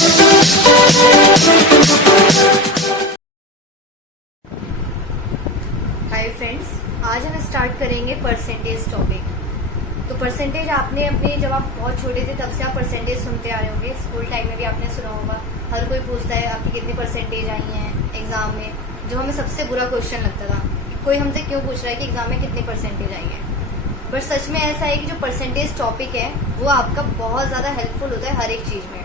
Hi friends, आज हम start करेंगे परसेंटेज टॉपिक। तो परसेंटेज आपने अपने जब आप बहुत छोटे थे तब से आप परसेंटेज सुनते आ रहे होंगे। स्कूल टाइम में भी आपने सुना होगा, हर कोई पूछता है आपकी कितनी परसेंटेज आई हैं एग्जाम में। जो हमें सबसे बुरा क्वेश्चन लगता था, कोई हमसे क्यों पूछ रहा है कि एग्जाम में कितनी परसेंटेज आई है। बट सच में ऐसा है कि जो परसेंटेज टॉपिक है वो आपका बहुत ज्यादा हेल्पफुल होता है हर एक चीज में।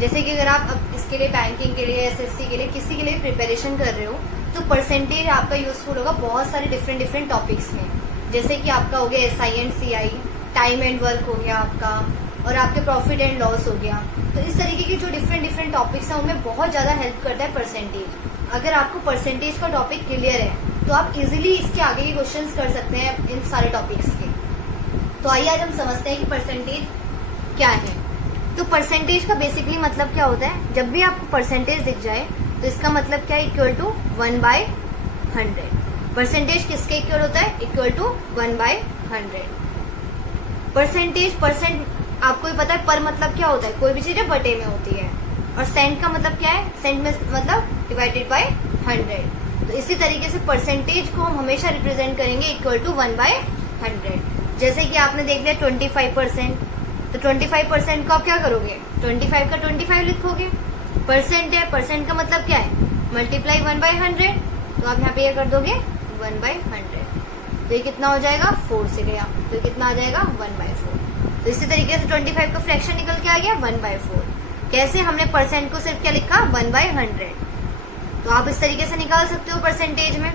जैसे कि अगर आप अब इसके लिए बैंकिंग के लिए, एसएससी के लिए, किसी के लिए प्रिपरेशन कर रहे हो तो परसेंटेज आपका यूजफुल होगा बहुत सारे डिफरेंट टॉपिक्स में। जैसे कि आपका हो गया SI and CI, time and work हो गया आपका, और आपके प्रॉफिट एंड लॉस हो गया। तो इस तरीके के जो डिफरेंट टॉपिक्स हैं उनमें बहुत ज्यादा हेल्प करता है परसेंटेज। अगर आपको परसेंटेज का टॉपिक क्लियर है तो आप इजीली इसके आगे के क्वेश्चंस कर सकते हैं इन सारे टॉपिक्स के। तो आइए आज हम समझते हैं कि परसेंटेज क्या है। तो परसेंटेज का बेसिकली मतलब क्या होता है, जब भी आपको परसेंटेज दिख जाए तो इसका मतलब क्या है, इक्वल टू 1/100। परसेंटेज किसके इक्वल होता है, इक्वल टू 1/100। परसेंटेज, परसेंट आपको ही पता है, पर मतलब क्या होता है, कोई भी चीज बटे में होती है। और सेंट का मतलब क्या है, सेंट में मतलब डिवाइडेड बाय 100। तो इसी तरीके से परसेंटेज को हम हमेशा रिप्रेजेंट करेंगे इक्वल टू 1/100। जैसे कि आपने देख लिया 25%, तो 25% को आप क्या करोगे, 25 का 25 लिखोगे। परसेंट है, परसेंट का मतलब क्या है, मल्टीप्लाई 1/100। तो आप यहाँ पे ये कर दोगे 1/100। तो ये कितना हो जाएगा, 4 से गया, तो कितना आ जाएगा 1/4। तो इसी तरीके से 25 का फ्रैक्शन निकल के आ गया 1/4। कैसे, हमने परसेंट को सिर्फ क्या लिखा, 1/100। तो आप इस तरीके से निकाल सकते हो परसेंटेज में।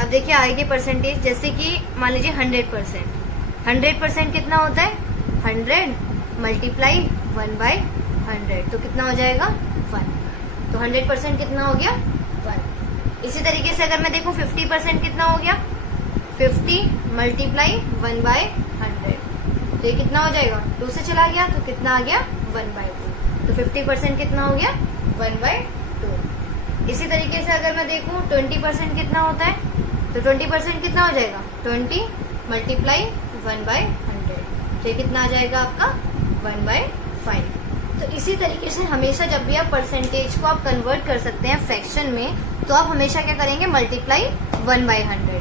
अब देखिए आगे परसेंटेज, जैसे कि मान लीजिए 100%। 100% कितना होता है, 100 मल्टीप्लाई 1/100। तो कितना हो जाएगा 1। तो 100% कितना हो गया 1। इसी तरीके से अगर मैं देखूं 50% कितना हो गया, 50 मल्टीप्लाई 1/100। तो ये कितना हो जाएगा, 2 से चला गया, तो कितना आ गया 1/2। तो 50% कितना हो गया 1/2। इसी तरीके से अगर मैं देखूं 20% कितना होता है, तो 20% कितना हो जाएगा, 20 मल्टीप्लाई 1/100। तो ये कितना आ जाएगा आपका 1/5। तो इसी तरीके से हमेशा जब भी आप परसेंटेज को आप कन्वर्ट कर सकते हैं फ्रैक्शन में, तो आप हमेशा क्या करेंगे, मल्टीप्लाई 1/100।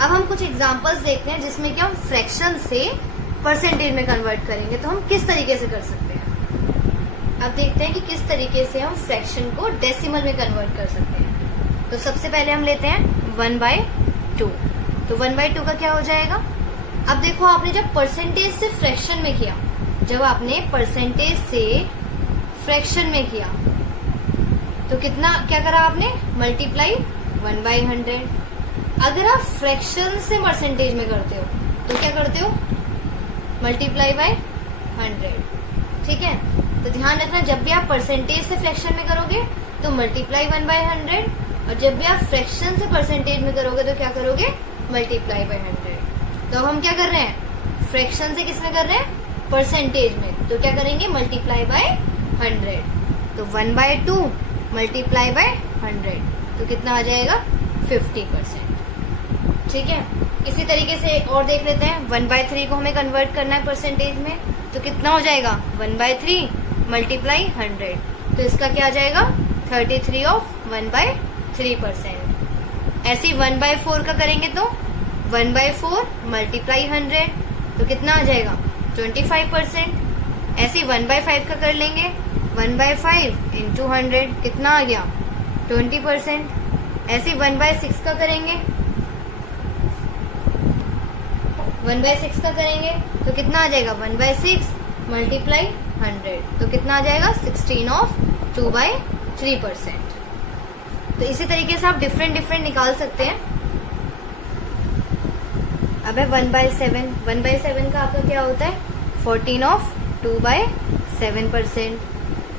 अब हम कुछ एग्जांपल्स देखते हैं जिसमें कि हम फ्रैक्शन से परसेंटेज में कन्वर्ट करेंगे। तो हम किस तरीके से कर सकते हैं, अब देखते हैं कि किस तरीके से हम फ्रैक्शन को डेसिमल में कन्वर्ट कर सकते हैं। तो सबसे पहले हम लेते हैं 1/2। तो 1/2 का क्या हो जाएगा, अब देखो आपने जब परसेंटेज से फ्रैक्शन में किया, जब आपने परसेंटेज से फ्रैक्शन में किया तो कितना क्या करा आपने, मल्टीप्लाई 1/100। अगर आप फ्रैक्शन से परसेंटेज में करते हो तो क्या करते हो, मल्टीप्लाई बाय 100। ठीक है, तो ध्यान रखना जब भी आप परसेंटेज से फ्रैक्शन में करोगे तो मल्टीप्लाई 1/100, और जब भी आप फ्रैक्शन से परसेंटेज में करोगे तो क्या करोगे, मल्टीप्लाई बाय 100। तो अब हम क्या कर रहे हैं, फ्रैक्शन से किस में कर रहे हैं, परसेंटेज में, तो क्या करेंगे, मल्टीप्लाई बाय 100। तो 1/2 मल्टीप्लाई बाय 100, तो कितना आ जाएगा 50%। ठीक है, इसी तरीके से और देख लेते हैं, 1/3 को हमें कन्वर्ट करना है परसेंटेज में, तो कितना हो जाएगा 1/3 मल्टीप्लाई 100। तो इसका क्या आ जाएगा, 33 ऑफ 1/3%। ऐसे ही 1/4 का करेंगे तो 1/4 मल्टीप्लाई 100, तो कितना आ जाएगा 25%। ऐसे 1/5 का कर लेंगे, 1/5 इंटू 100, कितना आ गया 20%। ऐसे 1/6 का करेंगे, 1/6 का करेंगे तो कितना आ जाएगा 1/6 मल्टीप्लाई 100, तो कितना आ जाएगा 16 ऑफ 2/3%। तो इसी तरीके से आप डिफरेंट निकाल सकते हैं। अब है 1/7। 1/7 का आपका क्या होता है, 14 ऑफ 2/7%।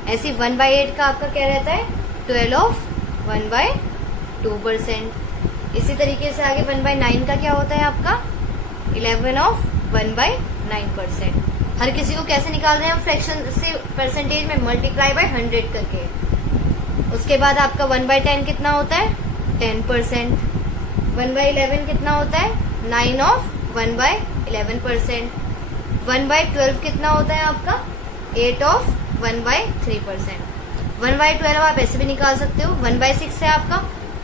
ऐसी 1/8 का आपका क्या रहता है, 12 ऑफ 1/2%। इसी तरीके से आगे 1/9 का क्या होता है आपका, 11 ऑफ 1/9%। हर किसी को कैसे निकाल रहे हैं हम फ्रैक्शन से परसेंटेज में, मल्टीप्लाई बाय 100 करके। उसके बाद आपका 1/10 कितना होता है, 10%। 1/11 कितना होता है, 9 ऑफ 1/11%। 1/12 कितना होता है आपका, 8 ऑफ 1/3%। 1/12 आप ऐसे भी निकाल सकते हो। 1/6 है आपका।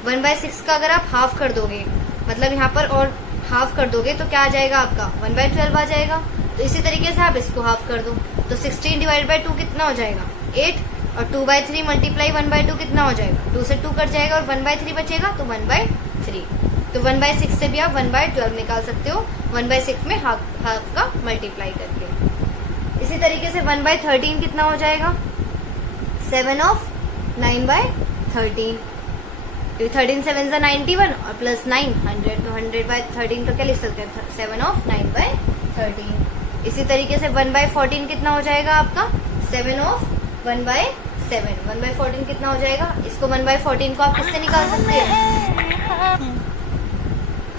1/6 का अगर आप हाफ कर दोगे, मतलब यहाँ पर और हाफ कर दोगे तो क्या आ जाएगा आपका 1/12 आ जाएगा। तो इसी तरीके से आप इसको हाफ कर दो तो 16 डिवाइड बाई 2 कितना हो जाएगा 8, और 2/3 मल्टीप्लाई 1/2 कितना हो जाएगा 2 से 2 कट जाएगा और 1/3 बचेगा तो 1/3। तो 1/6 से भी आप 1/12 निकाल सकते हो 1/6 में हाफ का मल्टीप्लाई करके। इसी तरीके से 1/13 कितना हो जाएगा 7 ऑफ 9/13। 13 7 91 और प्लस 9 100, तो 100/13 का क्या लिख सकते हैं 7 ऑफ 9/13। इसी तरीके से 1/14 कितना हो जाएगा आपका 7 ऑफ 1/7। 1/14 कितना हो जाएगा, इसको 1/14 को आप किससे निकाल सकते हैं,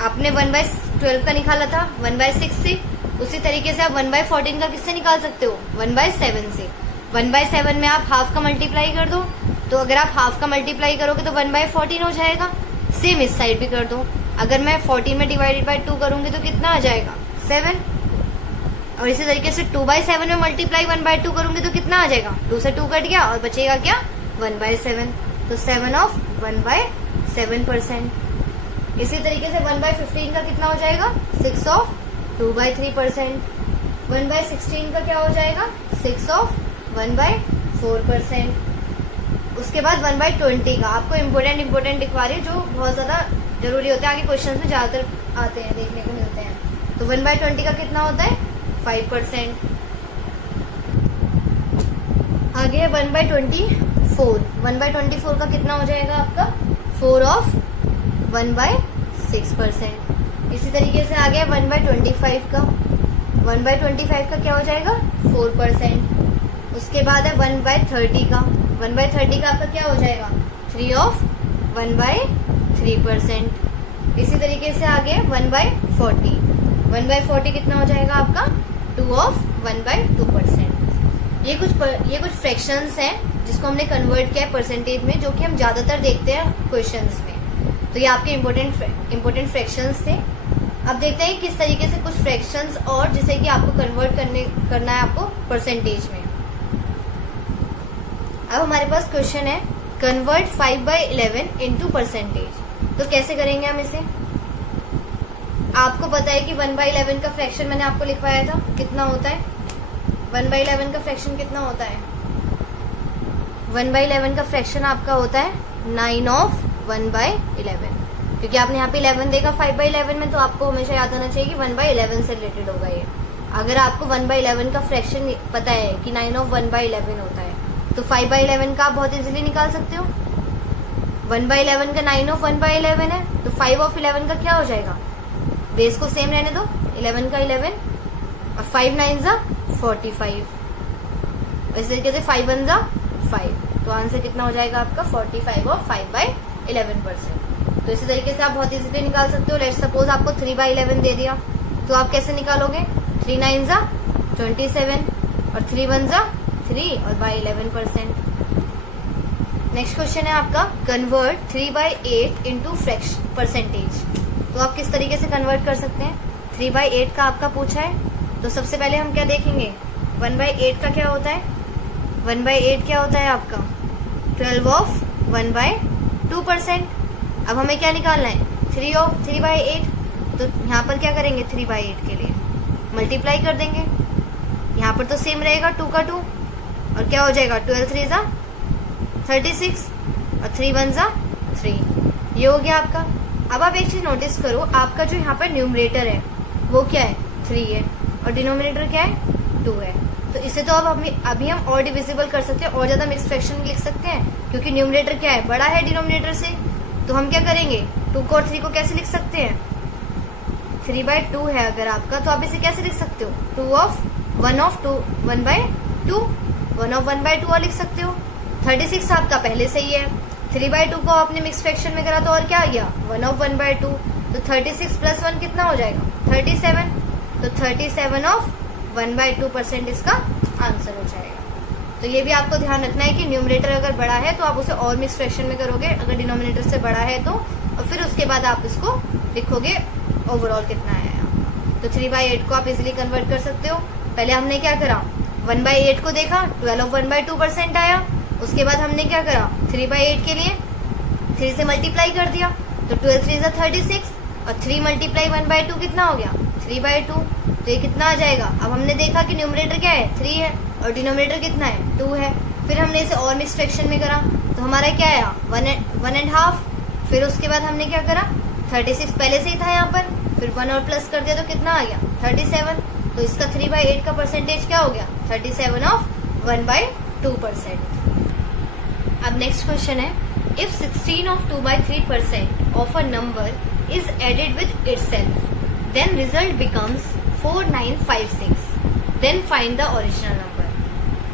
आपने 1/12 का निकाला था 1/6 से, उसी तरीके से आप 1/14 का किससे निकाल सकते हो 1/7 से। 1/7 में आप हाफ का मल्टीप्लाई कर दो, तो अगर आप हाफ का मल्टीप्लाई करोगे तो 1/14 हो जाएगा। सेम इस साइड भी कर दो, अगर मैं 14 में डिवाइडेड बाई 2 करूंगी तो कितना आ जाएगा 7, और इसी तरीके से 2/7 में मल्टीप्लाई 1/2 करूंगी तो कितना आ जाएगा 2 से 2 कट गया और बचेगा क्या 1/7, तो 7 ऑफ 1/7%। इसी तरीके से 1/15 का कितना हो जाएगा 6 ऑफ 2/3%। 1/16 का क्या हो जाएगा 6 ऑफ 1/4%। उसके बाद 1/20 का आपको इम्पोर्टेंट लिखवा रही है जो बहुत ज्यादा जरूरी होता है, आगे क्वेश्चन में ज्यादातर आते हैं देखने को मिलते हैं। तो 1/20 का कितना होता है 5%। आगे है 1/24। 1/24 का कितना हो जाएगा आपका 4 ऑफ 1/6%। इसी तरीके से आगे 1/25 का 1/25 का क्या हो जाएगा 4%। उसके बाद है 1/30 का 1/30 का आपका क्या हो जाएगा 3 ऑफ 1/3%। इसी तरीके से आगे 1/40 1/40 कितना हो जाएगा आपका 2 ऑफ 1/2%। ये कुछ फ्रैक्शंस हैं जिसको हमने कन्वर्ट किया है परसेंटेज में, जो कि हम ज्यादातर देखते हैं क्वेश्चंस में। तो ये आपके इम्पोर्टेंट फ्रैक्शंस थे। अब देखते हैं किस तरीके से कुछ फ्रैक्शंस और जिसे कि आपको कन्वर्ट करना है आपको परसेंटेज में। अब हमारे पास क्वेश्चन है कन्वर्ट 5/11 इनटू परसेंटेज। तो कैसे करेंगे हम इसे, आपको पता है कि 1/11 का फ्रैक्शन मैंने आपको लिखवाया था कितना होता है 1/11 का फ्रैक्शन कितना होता है 1/11 का फ्रैक्शन आपका होता है 9 ऑफ 1/11। क्योंकि आपने यहाँ पे 11 देखा 5/11 में, तो आपको हमेशा याद आना चाहिए कि 1/11 से रिलेटेड होगा ये। अगर आपको 1/11 का फ्रैक्शन पता है कि 9 ऑफ 1/11 होता है तो 5/11 का आप बहुत इजीली निकाल सकते हो। 1/11 का 9 ऑफ 1/11 है तो 5 ऑफ 11 का क्या हो जाएगा, बेस को सेम रहने दो 11 का 11 और 5 9 जा 45, इस तरीके से 5 1 जा 5, तो आंसर कितना हो जाएगा आपका 45 ऑफ 5/11%। तो इसी तरीके से आप बहुत इजीली निकाल सकते हो। लेट्स सपोज आपको 3/11 दे दिया तो आप कैसे निकालोगे 3 9 जा 27 और 3 1 जा 3 और बाई 11%। नेक्स्ट क्वेश्चन है आपका कन्वर्ट 3/8 इंटू परसेंटेज। तो आप किस तरीके से कन्वर्ट कर सकते हैं, 3/8 का आपका पूछा है तो सबसे पहले हम क्या देखेंगे 1/8 का क्या होता है 1/8 क्या होता है आपका 12 ऑफ 1/2%। अब हमें क्या निकालना है 3 ऑफ 3/8, तो यहाँ पर क्या करेंगे 3/8 के लिए मल्टीप्लाई कर देंगे, यहाँ पर तो सेम रहेगा 2 का 2 और क्या हो जाएगा 12 3 जा 36 और 3 1 जा 3, ये हो गया आपका। अब आप एक चीज नोटिस करो, आपका जो यहाँ पर न्यूमरेटर है वो क्या है 3 है और डिनोमिनेटर क्या है 2 है। तो इसे तो अब अभी हम और डिविजिबल कर सकते हैं और ज्यादा मिक्स फ्रैक्शन लिख सकते हैं, क्योंकि न्यूमरेटर क्या है बड़ा है डिनोमिनेटर से। तो हम क्या करेंगे 2 को और 3 को कैसे लिख सकते हैं 3/2 है अगर आपका, तो आप इसे कैसे लिख सकते हो 1 ऑफ 1/2 1 ऑफ 1/2 और लिख सकते हो। 36 आपका पहले से ही है, 3/2 को आपने मिक्स फ्रैक्शन में करा तो और क्या आ गया 1 ऑफ 1/2, तो 36 + 1 कितना हो जाएगा 37, तो 37 ऑफ 1/2% इसका आंसर हो जाएगा। तो ये भी आपको ध्यान रखना है कि न्यूमरेटर अगर बड़ा है तो आप उसे और मिक्स फ्रैक्शन में करोगे, अगर डिनोमिनेटर से बड़ा है तो, और फिर उसके बाद आप इसको लिखोगे ओवरऑल कितना आया। तो 3/8 को आप इजिली कन्वर्ट कर सकते हो। पहले हमने क्या करा 1/8 को देखा, 12/1/2% आया। उसके बाद हमने क्या करा, 3/8 के लिए 3 से मल्टीप्लाई कर दिया, तो 12 3 36 और 3 मल्टीप्लाई 1/2 कितना हो गया, 3/2। तो ये कितना आ जाएगा। अब हमने देखा कि न्यूमरेटर क्या है, 3 है, और डिनोमिनेटर कितना है, 2 है। फिर हमने इसे और मिक्स फ्रैक्शन में करा, तो हमारा क्या आया, 1.5। फिर उसके बाद हमने क्या करा, 36 पहले से ही था यहाँ पर, फिर 1 और प्लस कर दिया तो कितना आ गया, 37। तो इसका 3/8 का परसेंटेज क्या हो गया, 37 ऑफ 1/2%। अब नेक्स्ट क्वेश्चन है, if 16 of 2/3% of a number is added with itself, then result becomes 4956. Then find the original number.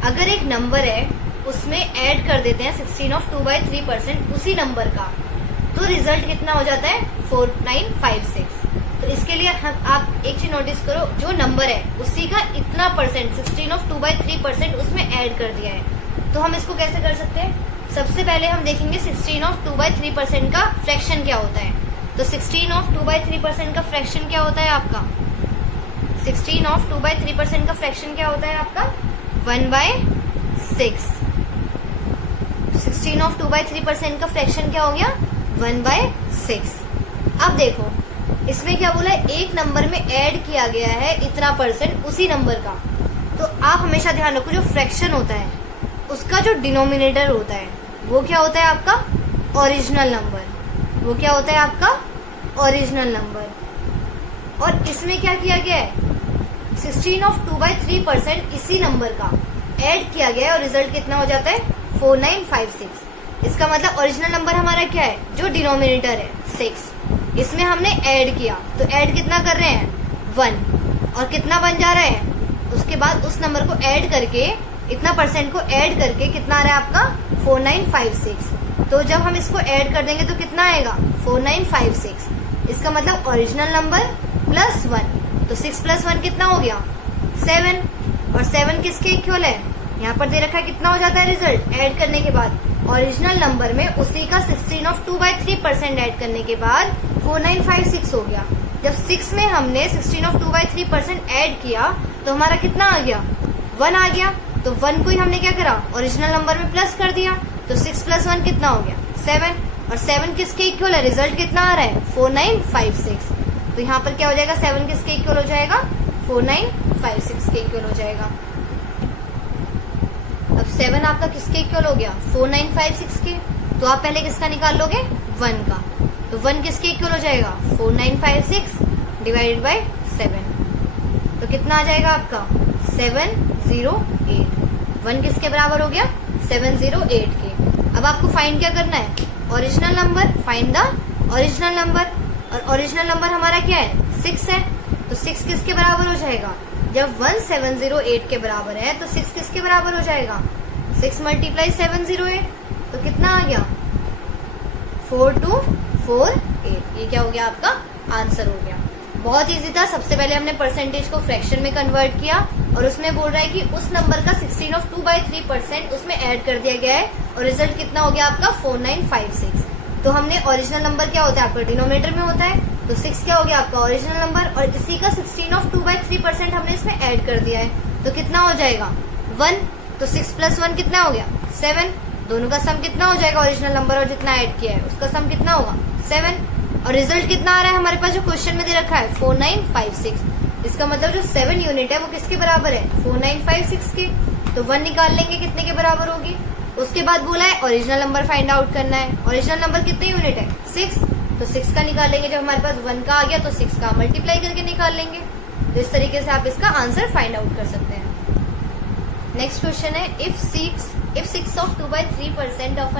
अगर एक नंबर है उसमें ऐड कर देते हैं 16 of 2/3% उसी नंबर का, तो रिजल्ट कितना हो जाता है, 4956। तो इसके लिए आप एक चीज नोटिस करो, जो नंबर है उसी का इतना परसेंट 16 of 2/3% उसमें ऐड कर दिया है। तो हम इसको कैसे कर सकते हैं, सबसे पहले हम देखेंगे 16 of 2/3% का फ्रैक्शन क्या होता है। तो 16 of 2/3% का फ्रैक्शन क्या होता है आपका, 16 of 2/3% का फ्रैक्शन क्या होता है आपका, 1/6। 16 of 2/3% का फ्रैक्शन क्या हो गया, 1/6। अब देखो इसमें क्या बोला है, एक नंबर में ऐड किया गया है इतना परसेंट उसी नंबर का। तो आप हमेशा ध्यान रखो, जो फ्रैक्शन होता है उसका जो डिनोमिनेटर होता है वो क्या होता है आपका, ओरिजिनल नंबर। वो क्या होता है आपका, ओरिजिनल नंबर। और इसमें क्या किया गया है, 16 of 2/3% इसी नंबर का ऐड किया गया है और रिजल्ट कितना हो जाता है, 4956। इसका मतलब ओरिजिनल नंबर हमारा क्या है, जो डिनोमिनेटर है 6, इसमें हमने ऐड किया, तो ऐड कितना कर रहे हैं, 1, और कितना बन जा रहा है, उसके बाद उस नंबर को ऐड करके, इतना परसेंट को ऐड करके कितना आ रहा है आपका, 4956। तो जब हम इसको ऐड कर देंगे तो कितना आएगा, 4956। इसका मतलब ओरिजिनल नंबर प्लस 1, तो 6 + 1 कितना हो गया, 7। और 7 किसके इक्वल है, यहाँ पर दे रखा है, कितना हो जाता है रिजल्ट ऐड करने के बाद, ओरिजिनल नंबर में उसी का 16 of 2/3% ऐड करने के बाद 4956 हो गया। जब 6 में हमने 16 of 2/3% ऐड किया तो हमारा कितना आ गया, 1 आ गया। तो 1 को ही हमने क्या करा, ओरिजिनल नंबर में प्लस कर दिया, तो 6 + 1 कितना हो गया, 7। और 7 किसके इक्वल है, रिजल्ट कितना आ रहा है, 4956। तो यहाँ पर क्या हो जाएगा, 7 किसके इक्वल हो जाएगा, 4956 के इक्वल हो जाएगा। अब 7 आपका किसके इक्वल हो गया, 4956 के। तो आप पहले किसका निकाल लोगे, 1 का। तो 1 किसके इक्वल हो जाएगा, 4956 डिवाइडेड बाय 7। तो कितना आ जाएगा आपका, 708। 1 किसके बराबर हो गया, 708 के। अब आपको फाइंड क्या करना है, original number, find the original number. और ओरिजिनल नंबर हमारा क्या है, 6 है। तो 6 किसके बराबर हो जाएगा, जब 1708 के बराबर है तो 6 किसके बराबर हो जाएगा, 6 × 708। तो कितना आ गया, 4248। ये क्या हो गया, आपका आंसर हो गया। बहुत इजी था। सबसे पहले हमने परसेंटेज को फ्रैक्शन में कन्वर्ट किया और उसमें बोल रहा है कि उस नंबर का 16 of 2/3% उसमें ऐड कर दिया गया है और रिजल्ट कितना हो गया आपका, 4956। तो हमने ओरिजिनल नंबर क्या होता है आपका, डिनोमिनेटर में होता है, तो 6 क्या हो गया आपका ओरिजिनल नंबर, और इसी का 16 of 2/3% हमने इसमें ऐड कर दिया है, तो कितना हो जाएगा, 1। तो 6 + 1 कितना हो गया, 7। दोनों का सम कितना हो जाएगा, ओरिजिनल नंबर और जितना ऐड किया है उसका सम कितना होगा, 7। और रिजल्ट कितना आ रहा है हमारे पास, जो क्वेश्चन में दे रखा है 4956। इसका मतलब जो 7 यूनिट है वो किसके बराबर है, 4956 के। तो 1 निकाल लेंगे, कितने के बराबर होगी। उसके बाद बोला है ओरिजिनल नंबर फाइंड आउट करना है। ओरिजिनल नंबर कितने यूनिट है, 6। तो 6 का निकालेंगे, जब हमारे पास 1 का आ गया तो 6 का मल्टीप्लाई करके निकाल लेंगे। तो इस तरीके से आप इसका आंसर फाइंड आउट कर सकते हैं। नेक्स्ट क्वेश्चन है, if 6 of 2/3% of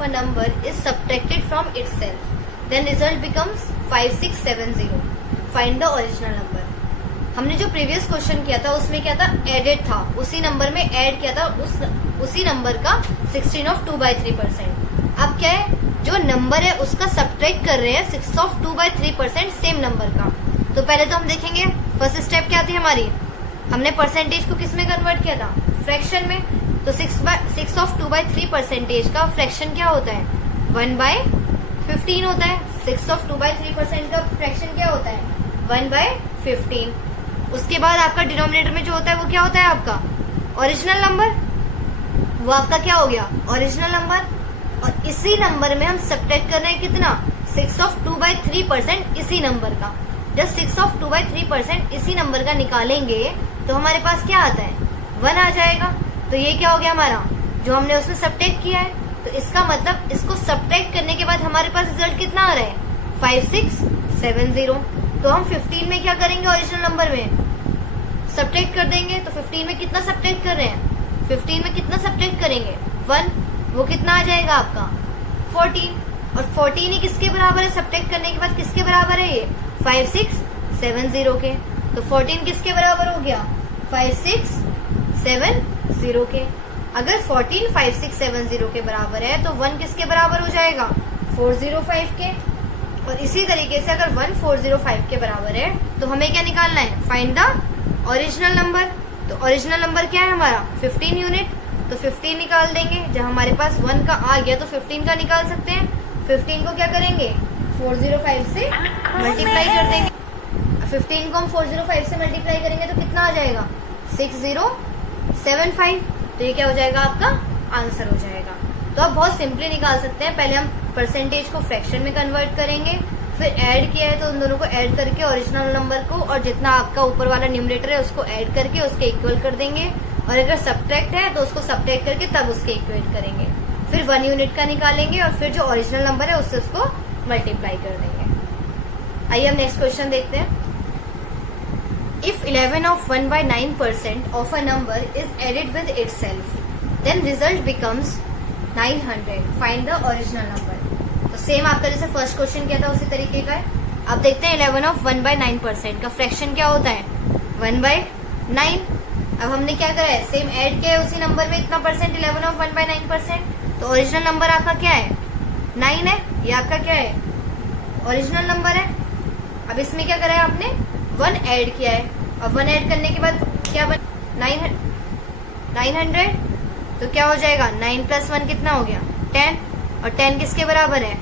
a number is subtracted from itself, then result becomes 5670. Find the original number. हमने जो प्रीवियस क्वेश्चन किया था उसमें क्या था, एडेड था, उसी नंबर में ऐड किया था उसी नंबर का 16 of 2/3%। अब क्या है, जो नंबर है उसका सब्ट्रैक्ट कर रहे हैं 6 of 2/3% सेम नंबर का। तो पहले तो हम देखेंगे फर्स्ट स्टेप क्या थी हमारी, हमने परसेंटेज को किस में कन्वर्ट किया था, फ्रैक्शन में। तो 6 of 2/3% का फ्रैक्शन क्या होता है, 1/15 होता है। 6 of 2/3% का फ्रैक्शन क्या होता है, 1/15। 15। उसके बाद आपका डिनोमिनेटर में जो होता है वो क्या होता है आपका ओरिजिनल नंबर, वो आपका क्या हो गया ओरिजिनल नंबर। और इसी नंबर में हम सब्ट्रैक्ट कर रहे हैं कितना 6 of 2/3% इसी नंबर का। जब 6 of 2/3% इसी नंबर का निकालेंगे तो हमारे पास क्या आता है 1 आ जाएगा। तो ये क्या हो गया हमारा जो हमने उसमें सब्ट्रैक्ट किया है। तो इसका मतलब इसको सब्ट्रैक्ट करने के बाद हमारे पास रिजल्ट कितना आ रहा है 5670। तो हम 15 में क्या करेंगे ओरिजिनल नंबर में सब्ट्रैक्ट कर देंगे। तो 15 में कितना सब्ट्रैक्ट कर रहे हैं 15 में कितना सब्ट्रैक्ट करेंगे 1, वो कितना आ जाएगा आपका 14। और 14 ही किसके बराबर है सब्ट्रैक्ट करने के बाद किसके बराबर है ये 5670 के। तो 14 किसके बराबर हो गया 5670 के। अगर 14 5670 के बराबर है तो 1 किसके बराबर हो जाएगा 405 के। और इसी तरीके से अगर 1 405 के बराबर है तो हमें क्या निकालना है फाइंड द ओरिजिनल नंबर। तो ओरिजिनल नंबर क्या है हमारा 15 यूनिट। तो 15 निकाल देंगे। जब हमारे पास 1 का आ गया तो 15 का निकाल सकते हैं। 15 को क्या करेंगे 405 से मल्टीप्लाई कर देंगे। 15 को हम 405 से मल्टीप्लाई करेंगे तो कितना आ जाएगा 6075। तो ये क्या हो जाएगा आपका आंसर हो जाएगा। तो आप बहुत सिंपली निकाल सकते हैं। पहले हम परसेंटेज को फ्रैक्शन में कन्वर्ट करेंगे, फिर ऐड किया है तो उन दोनों को ऐड करके ओरिजिनल नंबर को और जितना आपका ऊपर वाला न्यूमरेटर है उसको ऐड करके उसके इक्वल कर देंगे। और अगर सब्ट्रैक्ट है तो उसको सब्ट्रैक्ट करके तब उसके इक्वल करेंगे। फिर 1 यूनिट का निकालेंगे और फिर जो ओरिजिनल नंबर है उससे उसको मल्टीप्लाई कर देंगे। आइए हम नेक्स्ट क्वेश्चन देखते हैं। If 11 of 1/9% of a number is added with itself, then result becomes 900. Find the original number. तो सेम आपका जैसे फर्स्ट क्वेश्चन किया था उसी तरीके का है। अब देखते हैं 11 of 1/9% का फ्रैक्शन क्या होता है 1/9। अब हमने क्या करा है सेम ऐड किया है उसी नंबर में इतना परसेंट 11 of 1/9%। तो ओरिजिनल नंबर आपका क्या है 9 है। ये आपका क्या है ओरिजिनल नंबर है। अब इसमें क्या करा है आपने 1 ऐड किया है और 1 ऐड करने के बाद क्या बन 900। तो क्या हो जाएगा 9 + 1 कितना हो गया 10। और 10 किसके बराबर है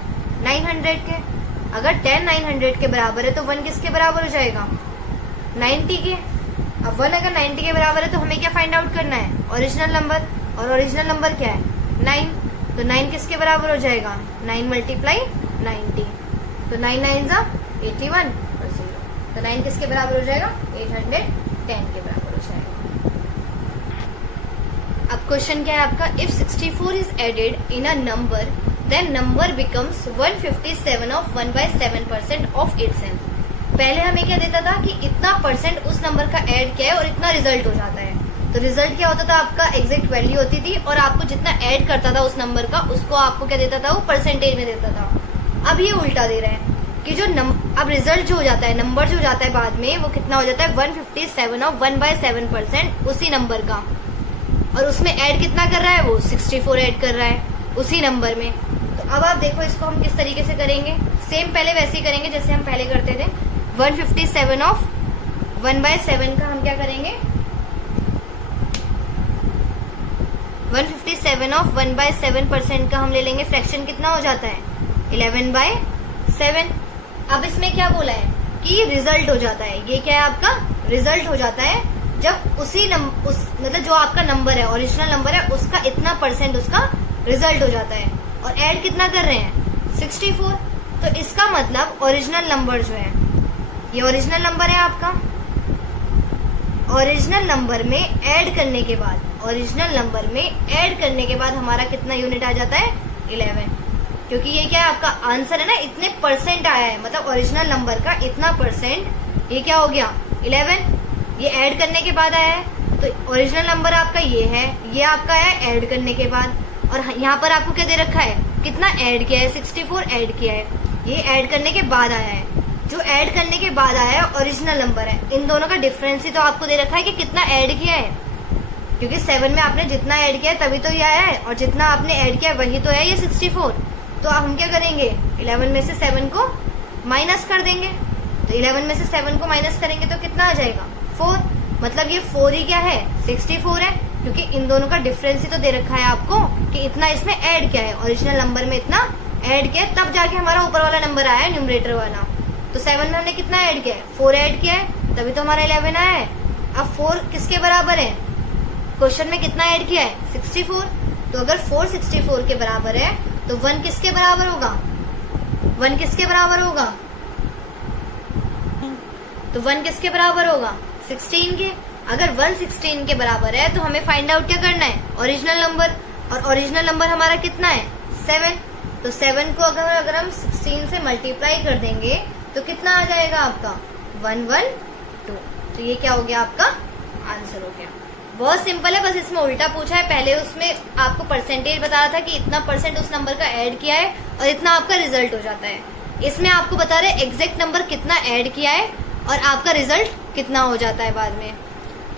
900 के। अगर 10 900 के बराबर है तो 1 किसके बराबर हो जाएगा 90 के। अब 1 अगर 90 के बराबर है तो हमें क्या फाइंड आउट करना है ओरिजिनल नंबर। और ओरिजिनल नंबर क्या है 9। तो 9 किसके बराबर हो जाएगा 9 × 90। तो 9 9 = 81 और 0। तो 9 किसके बराबर हो जाएगा 810 के बराबर हो जाएगा। अब क्वेश्चन क्या है आपका if 64 is added in a number then number becomes 157 of 1/7% of itself. पहले हमें क्या देता था कि इतना परसेंट उस नंबर का ऐड किया है और इतना रिजल्ट हो जाता है। तो रिजल्ट क्या होता था आपका एग्जैक्ट वैल्यू होती थी और आपको जितना ऐड करता था उस नंबर का उसको आपको क्या देता था वो परसेंटेज में देता था। अब ये उल्टा दे रहे हैं कि जो अब रिजल्ट जो हो जाता है नंबर जो हो जाता है बाद में वो कितना हो जाता है 157 of 1/7% उसी नंबर का। और उसमें ऐड कितना कर रहा है वो 64 ऐड कर रहा है उसी नंबर में। तो अब आप देखो इसको हम किस तरीके से करेंगे। सेम पहले वैसे ही करेंगे जैसे हम पहले करते थे। 157 of 1/7 का हम क्या करेंगे 157 of 1/7% का हम ले लेंगे। फ्रैक्शन कितना हो जाता है 11/7। अब इसमें क्या बोला है कि रिजल्ट हो जाता है। ये क्या है आपका रिजल्ट हो जाता है जब उसी मतलब जो आपका नंबर है ओरिजिनल नंबर है उसका इतना परसेंट उसका रिजल्ट हो जाता है। और ऐड कितना कर रहे हैं 64। तो इसका मतलब ओरिजिनल नंबर जो है ये ओरिजिनल नंबर है आपका। ओरिजिनल नंबर में ऐड करने के बाद हमारा कितना यूनिट आ जाता है 11। क्योंकि ये क्या है आपका आंसर है ना इतने परसेंट आया है मतलब ओरिजिनल नंबर का इतना परसेंट ये क्या हो गया 11। ये ऐड करने के बाद आया है तो ओरिजिनल नंबर आपका ये है ये आपका है ऐड करने के बाद। और यहाँ पर आपको क्या दे रखा है कितना ऐड किया है 64 ऐड किया है। ये ऐड करने के बाद आया है। जो ऐड करने के बाद आया है ओरिजिनल नंबर है। इन दोनों का डिफरेंस ही तो आपको दे रखा है कि कितना ऐड किया है। क्योंकि 7 में आपने जितना ऐड किया है तभी तो ये आया है और जितना आपने ऐड किया वही तो है ये 64। तो हम क्या करेंगे 11 में से 7 को माइनस कर देंगे। तो 11 में से 7 को माइनस करेंगे तो कितना आ जाएगा 4। मतलब ये 4 ही क्या है 64 है। क्योंकि इन दोनों का डिफरेंस ही तो दे रखा है आपको कि इतना इसमें ऐड किया है ओरिजिनल नंबर में इतना ऐड किया है तब जाके हमारा ऊपर वाला नंबर आया है न्यूमरेटर वाला। तो 7 में हमने कितना ऐड किया है 4 ऐड किया है तभी तो हमारा 11 आया है। अब 4 किसके बराबर है, क्वेश्चन में कितना ऐड किया है 64, तो अगर 4 64 के बराबर है तो 1 किसके बराबर होगा, 1 किसके बराबर होगा, तो 1 किसके बराबर होगा 16 के। अगर 1 16 के बराबर है तो हमें फाइंड आउट क्या करना है, ओरिजिनल नंबर, और ओरिजिनल नंबर हमारा कितना है 7। तो 7 को अगर हम 16 से मल्टीप्लाई कर देंगे तो कितना आ जाएगा आपका 112। तो ये क्या हो गया, आपका आंसर हो गया। बहुत सिंपल है, बस इसमें उल्टा पूछा है। पहले उसमें आपको परसेंटेज बता रहा था कि इतना परसेंट उस नंबर का ऐड किया है और इतना आपका रिजल्ट हो जाता है। इसमें आपको बता रहे एग्जैक्ट नंबर कितना ऐड किया है और आपका रिजल्ट कितना हो जाता है बाद में।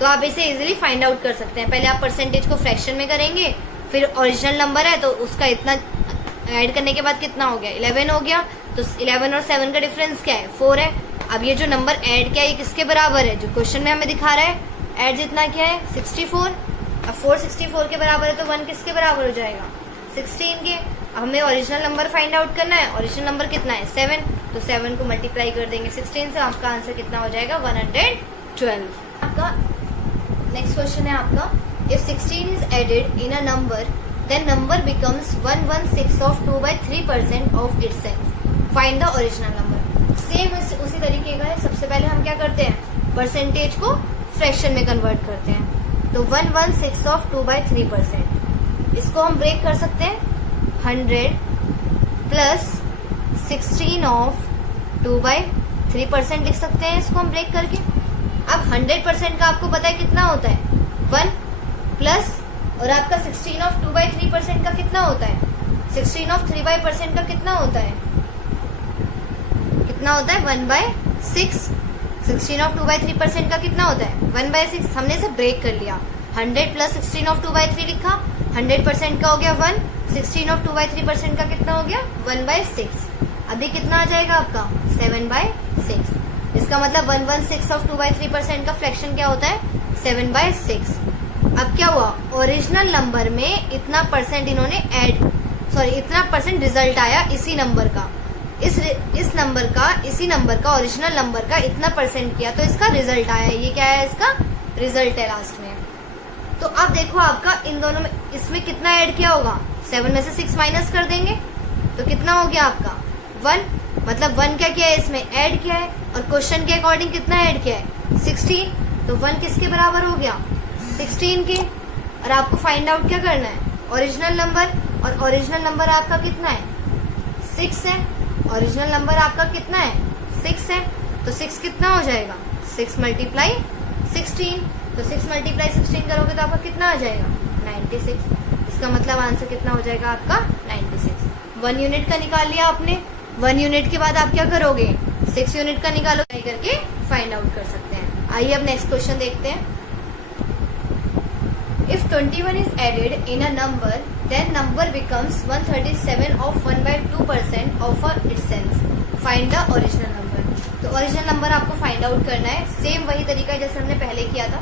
तो आप इसे इजीली फाइंड आउट कर सकते हैं। पहले आप परसेंटेज को फ्रैक्शन में करेंगे, फिर ओरिजिनल नंबर है तो उसका इतना ऐड करने के बाद कितना हो गया 11 हो गया। तो 11 और 7 का डिफरेंस क्या है 4 है। अब ये जो नंबर ऐड किया है ये किसके बराबर है, जो क्वेश्चन में हमें दिखा रहा है ऐड जितना क्या है 64। अब 4 64 के बराबर है तो 1 किसके बराबर हो जाएगा 16 के। हमें ओरिजिनल नंबर फाइंड आउट करना है, ओरिजिनल नंबर कितना है 7, तो 7 को मल्टीप्लाई कर देंगे 16 से, आपका आंसर कितना हो जाएगा 112। आपका नेक्स्ट क्वेश्चन है आपका, if 16 is added in a number then number becomes 116 of 2/3% of itself, find the original number. Same उसी तरीके का है। सबसे पहले हम क्या करते हैं, परसेंटेज को फ्रैक्शन में कन्वर्ट करते हैं। तो 116 of 2/3%, इसको हम ब्रेक कर सकते हैं 100 प्लस 16 of 2/3% लिख सकते हैं इसको हम ब्रेक करके। अब 100% का आपको पता है कितना होता है 1 प्लस, और आपका 16 of 2/3% का कितना होता है 16 of 3/% का कितना होता है 1/6। 16 of 2/3% का कितना होता है 1/6। हमने इसे ब्रेक कर लिया, 100 प्लस 16 of 2/3 लिखा, 100% का हो गया 1, 16 of 2/3% का कितना हो गया 1/6। अभी कितना आ जाएगा आपका 7/6। इसका मतलब 116 of 2/3% का फ्रैक्शन क्या होता है 7/6। अब क्या हुआ, ओरिजिनल नंबर में इतना परसेंट इन्होंने इतना परसेंट रिजल्ट आया इसी नंबर का, इस नंबर का, इसी नंबर का, ओरिजिनल नंबर का इतना परसेंट किया तो इसका रिजल्ट आया। ये क्या है, इसका रिजल्ट है लास्ट में। तो अब देखो आपका इन दोनों में, इसमें कितना ऐड किया होगा 7 में से 6 माइनस कर देंगे तो कितना हो गया आपका 1, मतलब 1 क्या किया है इसमें ऐड किया है, और क्वेश्चन के अकॉर्डिंग कितना ऐड किया है 16, तो 1 किसके बराबर हो गया 16 के। और आपको फाइंड आउट क्या करना है ओरिजिनल नंबर, और ओरिजिनल नंबर आपका कितना है 6 है। ओरिजिनल नंबर आपका कितना है 6 है, तो 6 कितना हो जाएगा 6 मल्टीप्लाई 16, तो 6 मल्टीप्लाई 16 करोगे तो आपका कितना आ जाएगा 96। इसका मतलब आंसर कितना हो जाएगा आपका 96। 1 यूनिट का निकाल लिया आपने। 1 यूनिट के बाद आप क्या करोगे 6 यूनिट का निकालो, करके फाइंड आउट कर सकते हैं। आइए अब नेक्स्ट क्वेश्चन देखते हैं। If 21 is added in a number, then number becomes 137 of 1/2% of itself. Find the original number. तो ओरिजिनल नंबर आपको फाइंड आउट करना है। सेम वही तरीका है जैसे हमने पहले किया था।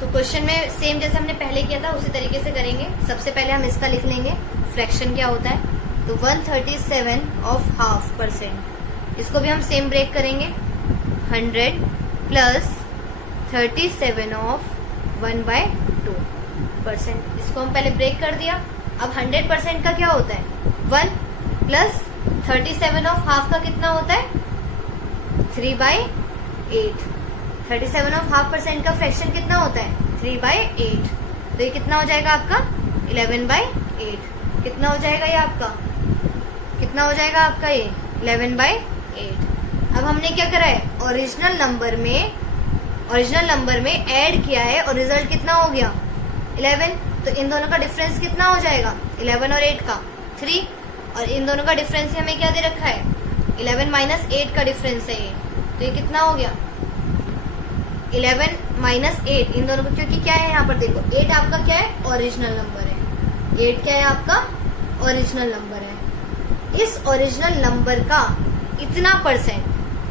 तो क्वेश्चन में सेम जैसे हमने पहले किया था उसी तरीके से करेंगे। सबसे पहले हम इसका लिख लेंगे फ्रैक्शन क्या होता है। तो 137 of 0.5%, इसको भी हम सेम ब्रेक करेंगे 100 प्लस 37 of 1/2%, इसको हम पहले ब्रेक कर दिया। अब 100% का क्या होता है 1 प्लस 37 of हाफ का कितना होता है 3/8। 37 of 0.5% का फ्रैक्शन कितना होता है 3/8, तो ये कितना हो जाएगा आपका 11/8। कितना हो जाएगा ये आपका, कितना हो जाएगा आपका ये 11/8। अब हमने क्या करा है ओरिजिनल नंबर में ऐड किया है और रिजल्ट कितना हो गया 11, तो इन दोनों का डिफरेंस कितना हो जाएगा 11 और 8 का 3, और इन दोनों का डिफरेंस हमें क्या दे रखा है 11 माइनस 8 का डिफरेंस है ये, तो ये कितना हो गया 11 माइनस 8 इन दोनों का, क्योंकि क्या है यहाँ पर देखो 8 आपका क्या है ओरिजिनल नंबर है, 8 क्या है आपका ओरिजिनल नंबर है। इस ओरिजिनल नंबर का इतना परसेंट,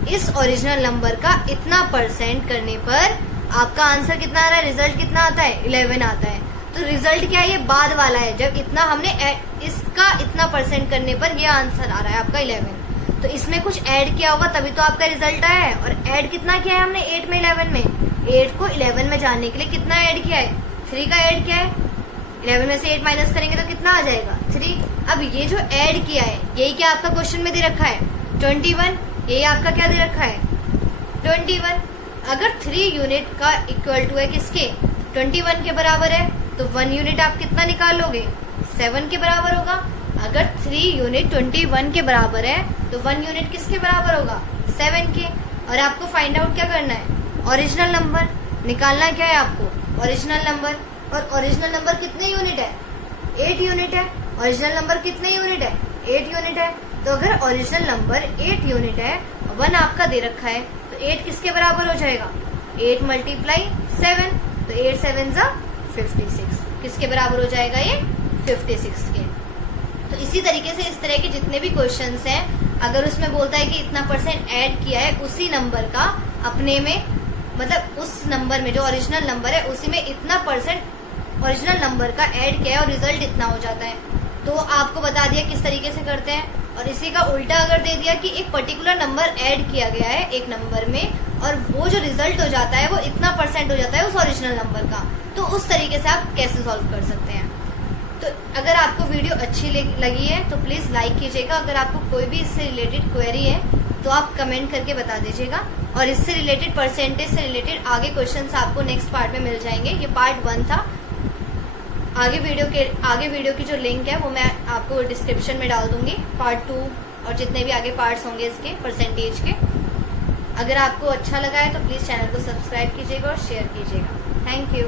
इस ओरिजिनल नंबर का इतना परसेंट करने पर आपका आंसर कितना आ रहा है, रिजल्ट कितना आता है 11 आता है। तो रिजल्ट क्या है ये बाद वाला है, जब इतना हमने इसका इतना परसेंट करने पर ये आंसर आ रहा है आपका 11। तो इसमें कुछ ऐड किया होगा तभी तो आपका रिजल्ट आया है। और ऐड कितना किया है हमने 8 में 11 में, 8 को 11 में जाने के लिए कितना ऐड किया है, 3 का ऐड किया है। 11 में से 8 माइनस करेंगे तो कितना आ जाएगा 3। अब ये जो ऐड किया है यही क्या आपका क्वेश्चन में दे रखा है 21, यही आपका क्या दे रखा है 21। अगर 3 यूनिट का इक्वल टू है किसके 21 के बराबर है तो 1 यूनिट आप कितना निकालोगे 7 के बराबर होगा। अगर 3 यूनिट 21 के बराबर है तो 1 यूनिट किसके बराबर होगा 7 के। और आपको फाइंड आउट क्या करना है ओरिजिनल नंबर निकालना क्या है आपको ओरिजिनल नंबर। और ओरिजिनल नंबर कितने यूनिट है 8 यूनिट है। ओरिजिनल नंबर कितने यूनिट है 8 यूनिट है। तो अगर ओरिजिनल नंबर 8 यूनिट है 1 आपका दे रखा है तो 8 किसके बराबर हो जाएगा 8 मल्टीप्लाई 7 तो 8 7 जा 56 किसके बराबर हो जाएगा ये 56 के। तो इसी तरीके से इस तरह के जितने भी क्वेश्चंस हैं अगर उसमें बोलता है कि इतना परसेंट ऐड किया है उसी नंबर का अपने में मतलब उस नंबर में जो ओरिजिनल नंबर है उसी में इतना परसेंट ओरिजिनल नंबर का ऐड किया है और रिजल्ट इतना हो जाता है। तो आपको बता दिया किस तरीके से करते हैं। और इसी का उल्टा अगर दे दिया कि एक पर्टिकुलर नंबर ऐड किया गया है एक नंबर में और वो जो रिजल्ट हो जाता है वो इतना परसेंट हो जाता है उस ओरिजिनल नंबर का, तो उस तरीके से आप कैसे सॉल्व कर सकते हैं। तो अगर आपको वीडियो अच्छी लगी है तो प्लीज़ लाइक कीजिएगा। अगर आपको कोई भी इससे रिलेटेड क्वेरी है तो आप कमेंट करके बता दीजिएगा। और इससे रिलेटेड परसेंटेज से रिलेटेड आगे क्वेश्चंस आपको नेक्स्ट पार्ट में मिल जाएंगे। ये पार्ट 1 था। आगे वीडियो की जो लिंक है वो मैं आपको डिस्क्रिप्शन में डाल दूंगी पार्ट 2 और जितने भी आगे पार्ट्स होंगे इसके परसेंटेज के। अगर आपको अच्छा लगा है तो प्लीज़ चैनल को सब्सक्राइब कीजिएगा और शेयर कीजिएगा। Thank you.